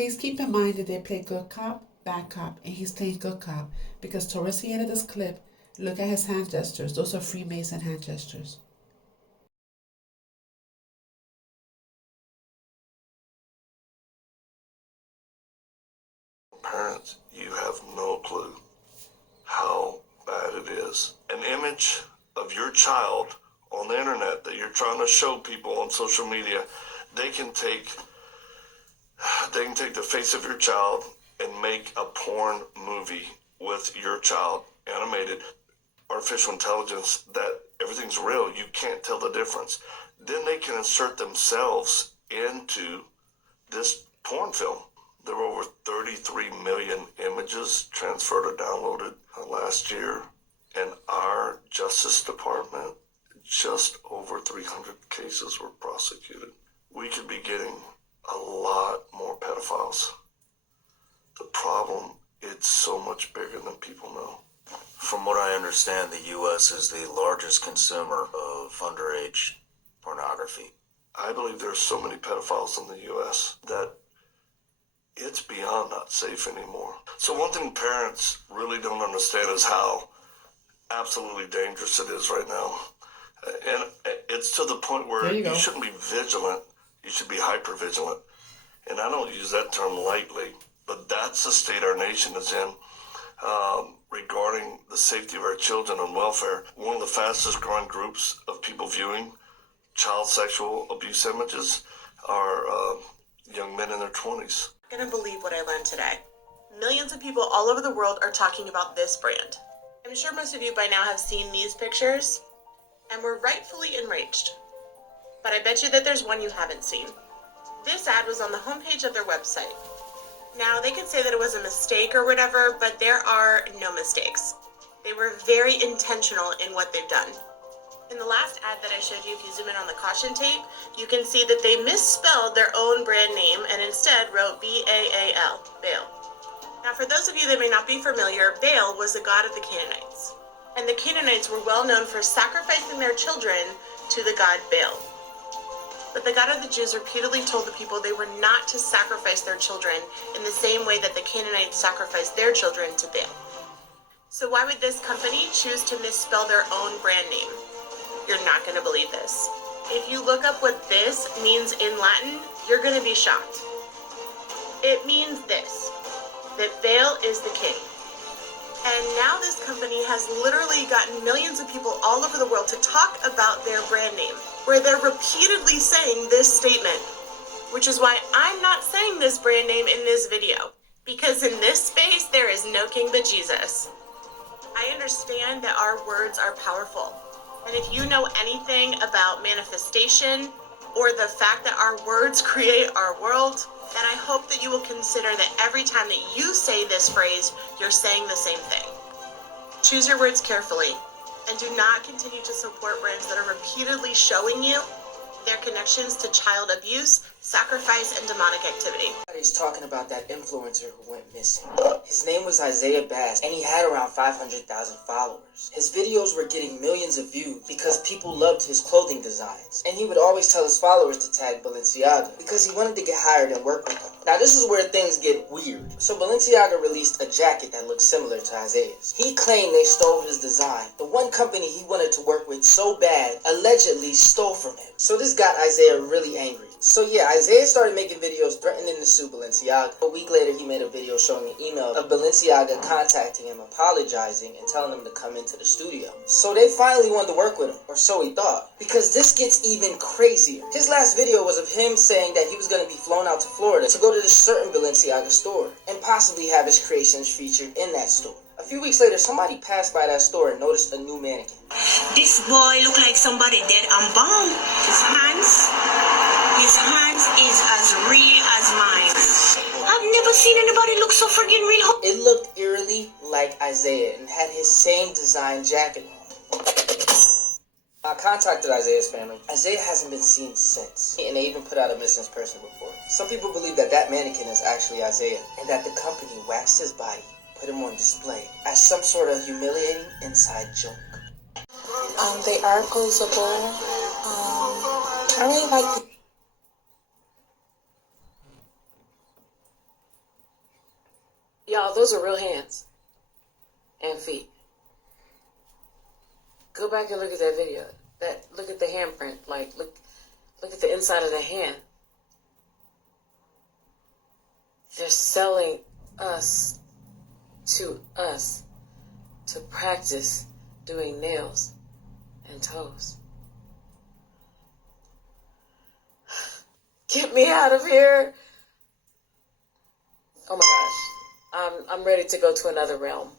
Please keep in mind that they play good cop, bad cop, and he's playing good cop because towards the end of this clip, look at his hand gestures. Those are Freemason hand gestures. Parents, you have no clue how bad it is. An image of your child on the internet that you're trying to show people on social media, they can take the face of your child and make a porn movie with your child, animated, artificial intelligence, that everything's real. You can't tell the difference. Then they can insert themselves into this porn film. There were over 33 million images transferred or downloaded last year, and our Justice Department, just over 300 cases were prosecuted. We could be getting a lot more pedophiles. The problem, it's so much bigger than people know. From what I understand, the U.S. is the largest consumer of underage pornography. I believe there's so many pedophiles in the U.S. that it's beyond not safe anymore. So one thing parents really don't understand is how absolutely dangerous it is right now. And it's to the point where you shouldn't be vigilant. You should be hyper vigilant. And I don't use that term lightly, but that's the state our nation is in regarding the safety of our children and welfare. One of the fastest growing groups of people viewing child sexual abuse images are young men in their 20s. I'm gonna believe what I learned today. Millions of people all over the world are talking about this brand. I'm sure most of you by now have seen these pictures and were rightfully enraged. But I bet you that there's one you haven't seen. This ad was on the homepage of their website. Now, they could say that it was a mistake or whatever, but there are no mistakes. They were very intentional in what they've done. In the last ad that I showed you, if you zoom in on the caution tape, you can see that they misspelled their own brand name and instead wrote B-A-A-L, Baal. Now, for those of you that may not be familiar, Baal was the god of the Canaanites. And the Canaanites were well known for sacrificing their children to the god Baal. But the God of the Jews repeatedly told the people they were not to sacrifice their children in the same way that the Canaanites sacrificed their children to Baal. So why would this company choose to misspell their own brand name? You're not going to believe this. If you look up what this means in Latin, you're going to be shocked. It means this, that Baal is the king. And now this company has literally gotten millions of people all over the world to talk about their brand name, where they're repeatedly saying this statement, which is why I'm not saying this brand name in this video, because in this space, there is no king but Jesus. I understand that our words are powerful. And if you know anything about manifestation or the fact that our words create our world, then I hope that you will consider that every time that you say this phrase, you're saying the same thing. Choose your words carefully and do not continue to support brands that are repeatedly showing you their connections to child abuse, sacrifice, and demonic activity. He's talking about that influencer who went missing. His name was Isaiah Bass, and he had around 500,000 followers. His videos were getting millions of views because people loved his clothing designs. And he would always tell his followers to tag Balenciaga because he wanted to get hired and work with them. Now this is where things get weird. So Balenciaga released a jacket that looked similar to Isaiah's. He claimed they stole his design. The one company he wanted to work with so bad allegedly stole from him. So this got Isaiah really angry. So yeah, Isaiah started making videos threatening to sue Balenciaga. A week later, he made a video showing an email of Balenciaga contacting him, apologizing, and telling him to come into the studio. So they finally wanted to work with him, or so he thought. Because this gets even crazier. His last video was of him saying that he was going to be flown out to Florida to go to this certain Balenciaga store, and possibly have his creations featured in that store. A few weeks later, somebody passed by that store and noticed a new mannequin. This boy looked like somebody dead and bound. His hands is as real as mine. I've never seen anybody look so friggin' real. It looked eerily like Isaiah and had his same design jacket on. I contacted Isaiah's family. Isaiah hasn't been seen since, and they even put out a missing person report. Some people believe that that mannequin is actually Isaiah, and that the company waxed his body, put him on display as some sort of humiliating inside joke. They are posable. I really like Y'all, those are real hands and feet. Go back and look at that video. Look at the handprint. Like, look at the inside of the hand. They're selling us to practice doing nails and toes. Get me out of here. Oh my gosh. I'm ready to go to another realm.